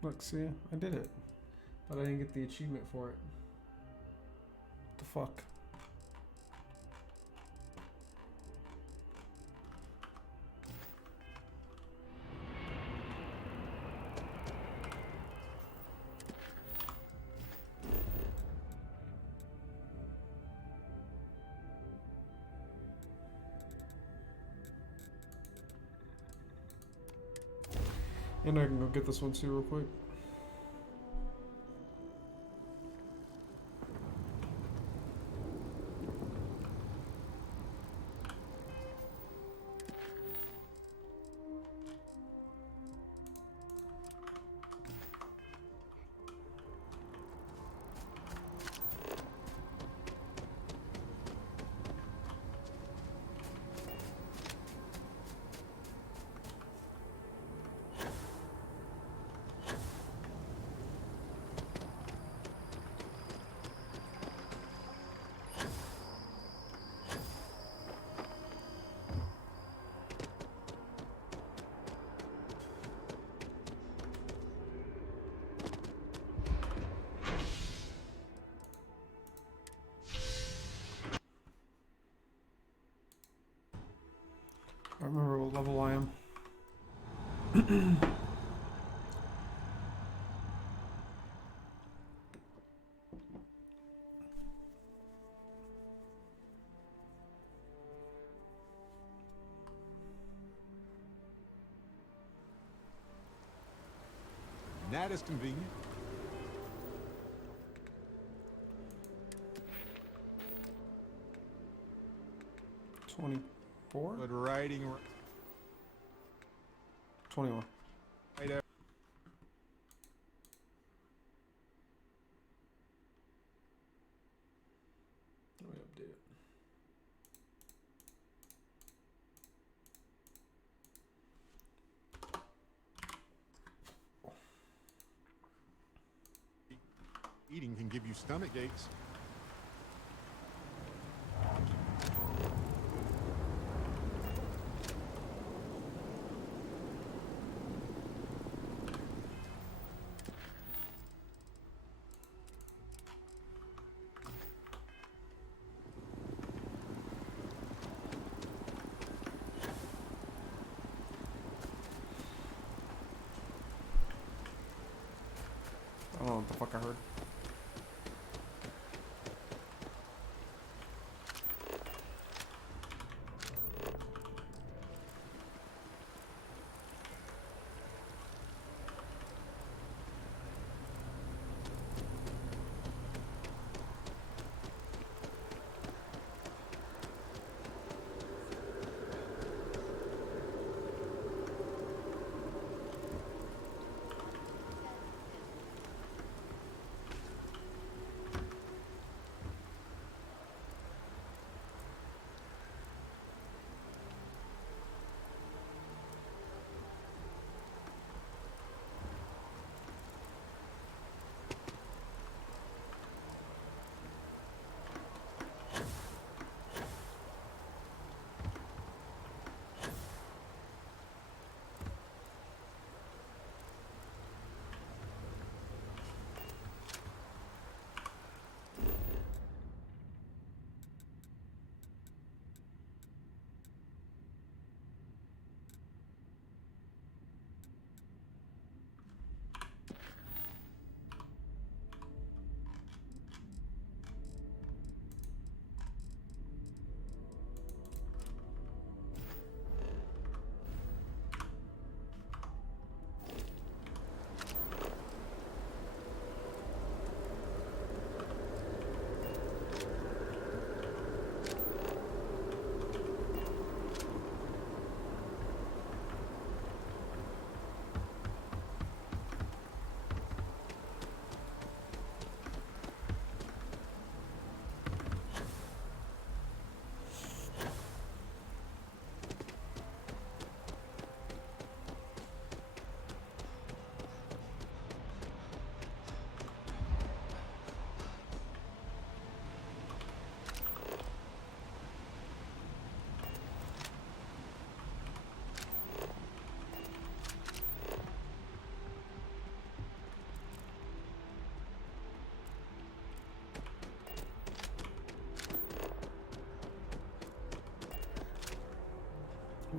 Look, see, I did it, but I didn't get the achievement for it. What the fuck? And I can go get this one too real quick. level I am. That is convenient. $24? But writing... 21. Right there. Let me update it. Eating can give you stomach aches. I don't know what the fuck I heard.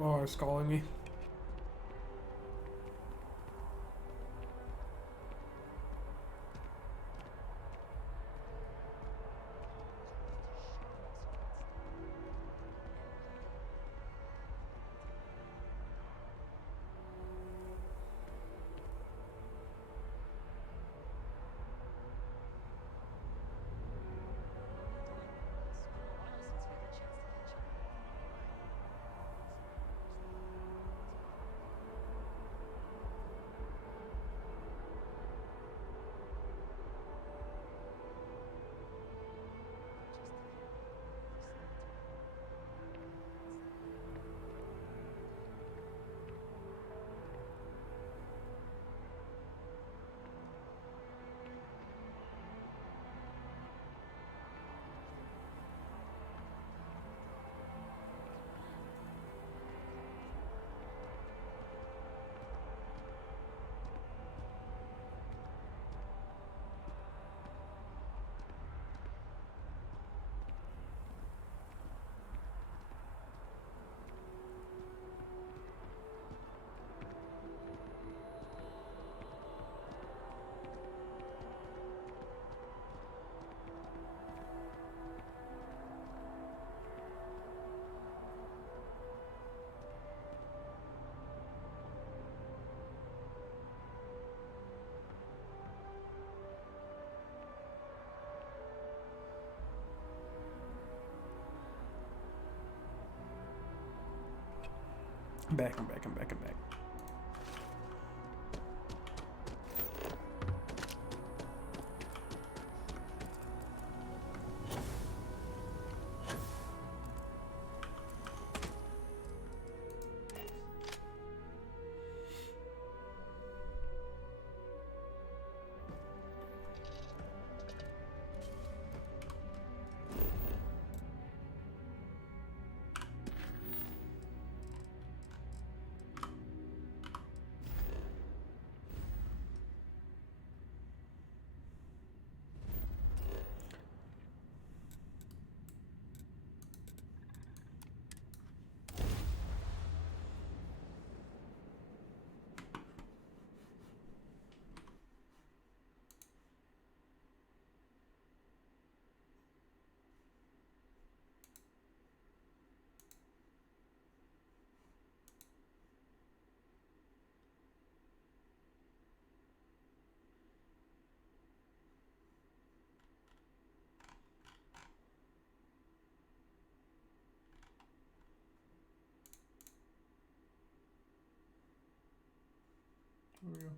Oh, it's calling me. I'm back. I'm back. Here we go.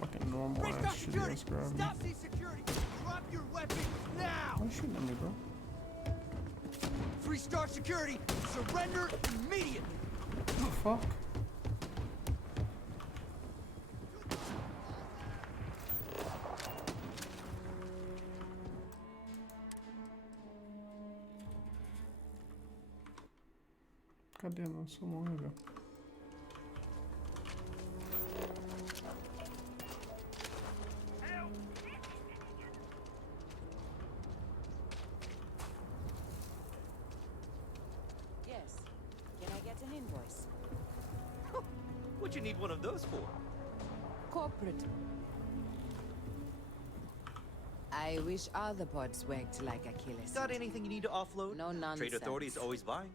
Fucking normal ass shit ass grab. Stop these security! Drop your weapon now! Why are you shooting at me, bro? 3-star security! Surrender immediately! What the fuck? God damn, that was so long ago. Yes. Can I get an invoice? What'd you need one of those for? Corporate. I wish all the pods worked like Achilles. Got anything you need to offload? No nonsense. Trade authorities always buying.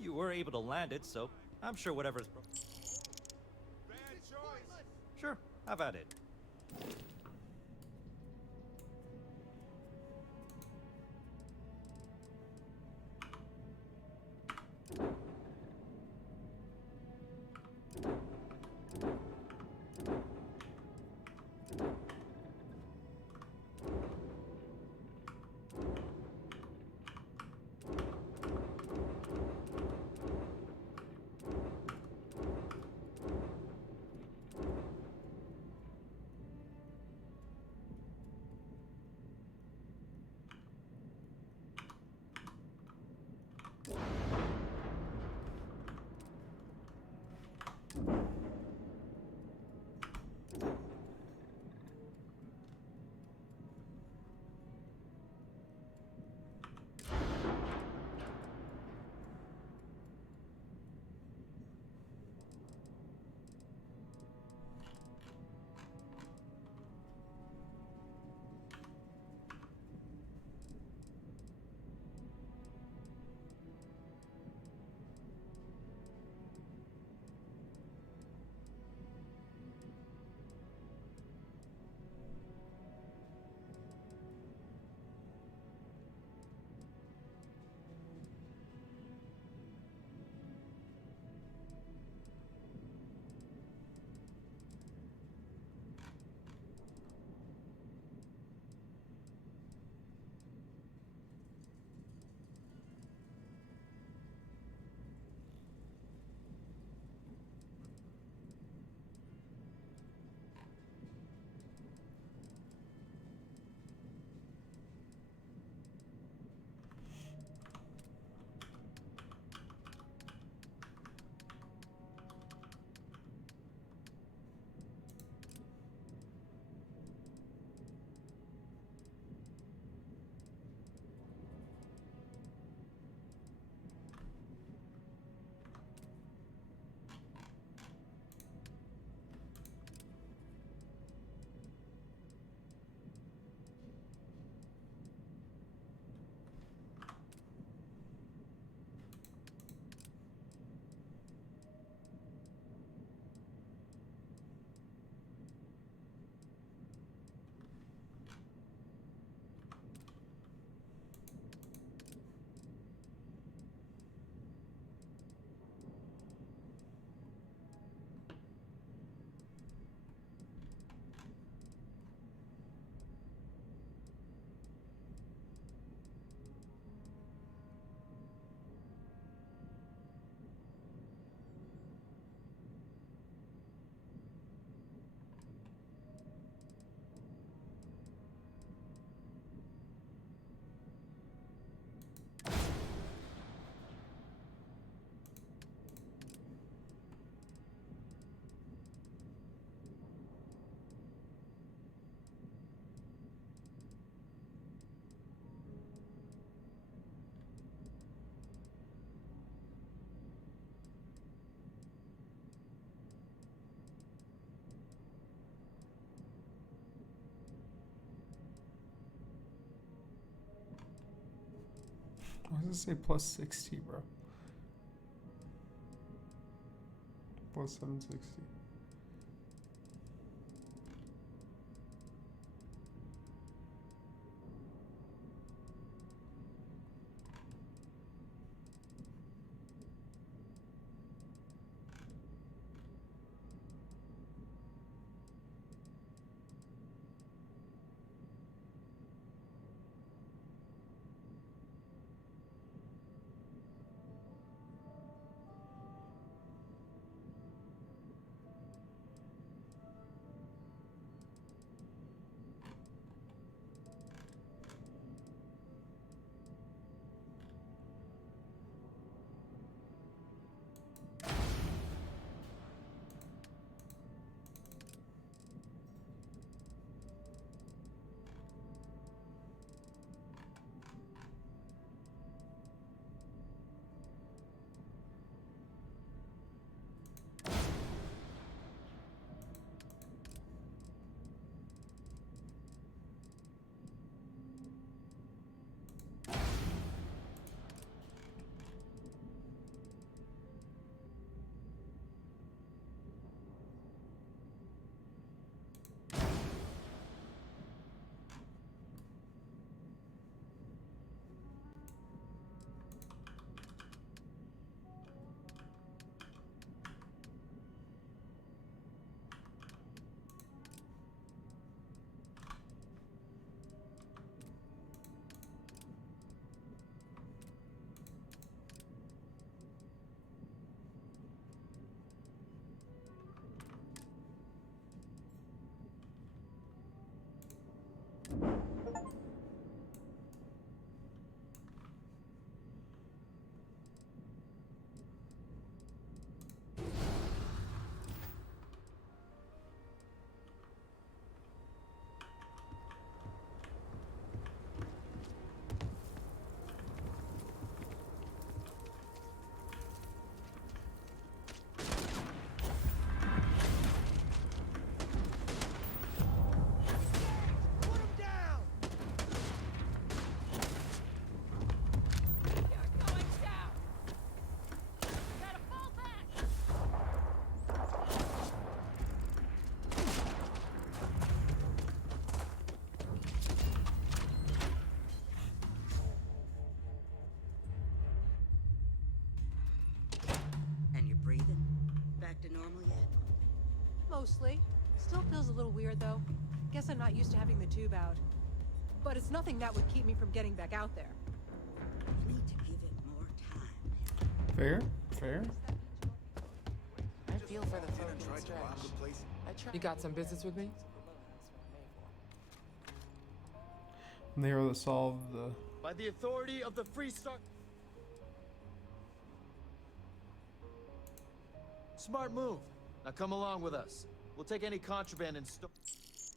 You were able to land it, so I'm sure whatever's Sure, have at it. Why does it say plus 60, bro? Plus 760. To normal yet? Mostly. Still feels a little weird though. Guess I'm not used to having the tube out. But it's nothing that would keep me from getting back out there. You need to give it more time. Fair, fair. I feel for the folks in stretch. You got some business with me? I'm the hero that solved the... By the authority of the Free Star... Smart move. Now come along with us. We'll take any contraband and store.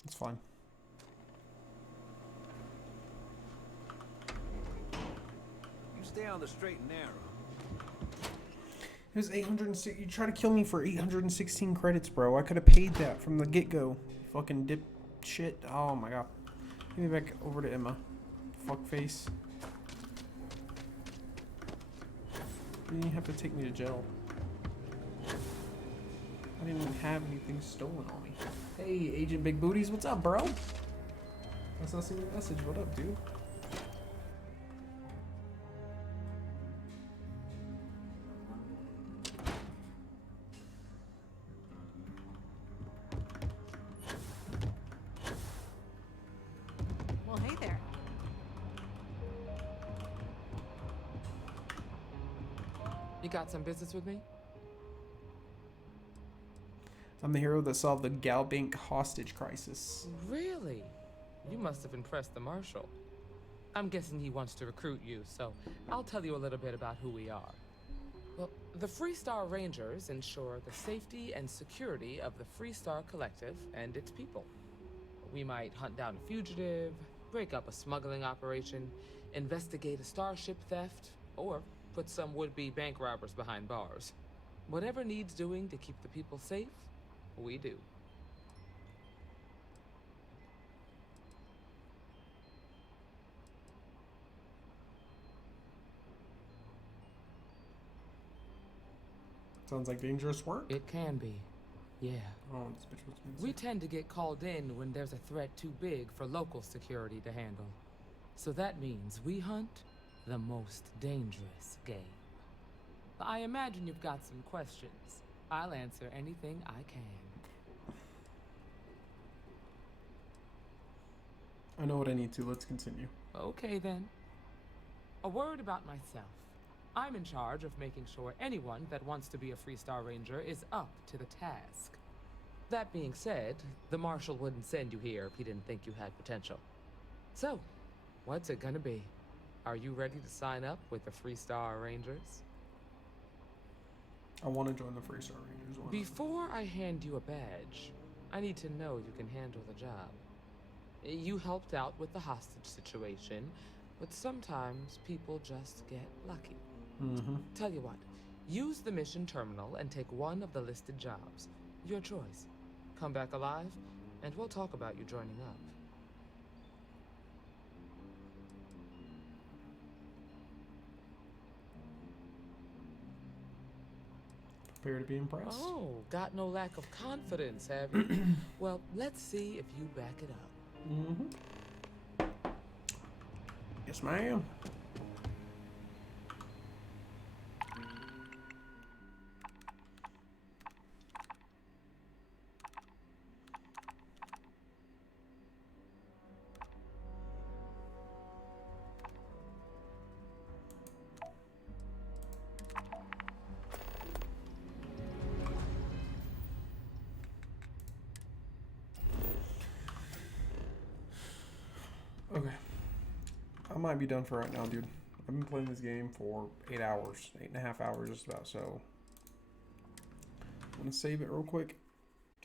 It's fine. You stay on the straight and narrow. It was 806. You tried to kill me for 816 credits, bro. I could have paid that from the get-go. Fucking dip shit. Oh my god. Give me back over to Emma. Fuckface. You didn't have to take me to jail. I didn't even have anything stolen on me. Hey, Agent Big Booties, what's up, bro? I saw your message. What up, dude? Well, hey there. You got some business with me? I'm the hero that solved the Galbank hostage crisis. Really? You must have impressed the Marshal. I'm guessing he wants to recruit you, so I'll tell you a little bit about who we are. Well, the Freestar Rangers ensure the safety and security of the Freestar Collective and its people. We might hunt down a fugitive, break up a smuggling operation, investigate a starship theft, or put some would-be bank robbers behind bars. Whatever needs doing to keep the people safe, we do. Sounds like dangerous work. It can be. Yeah. Oh, this bitch was gonna We say. tend to get called in when there's a threat too big for local security to handle. So that means we hunt the most dangerous game. I imagine you've got some questions. I'll answer anything I can. I know what I need to. Let's continue. Okay then. A word about myself. I'm in charge of making sure anyone that wants to be a Freestar Ranger is up to the task. That being said, the Marshal wouldn't send you here if he didn't think you had potential. So, what's it gonna be? Are you ready to sign up with the Freestar Rangers? I want to join the Freestar Rangers. Why not? Before I hand you a badge, I need to know you can handle the job. You helped out with the hostage situation, but sometimes people just get lucky. Tell you what, use the mission terminal and take one of the listed jobs. Your choice. Come back alive, and we'll talk about you joining up. Prepare to be impressed. Oh, got no lack of confidence, have you? Well, let's see if you back it up. Yes, ma'am. Okay. I might be done for right now, dude. I've been playing this game for 8 hours, 8.5 hours just about, so I'm gonna save it real quick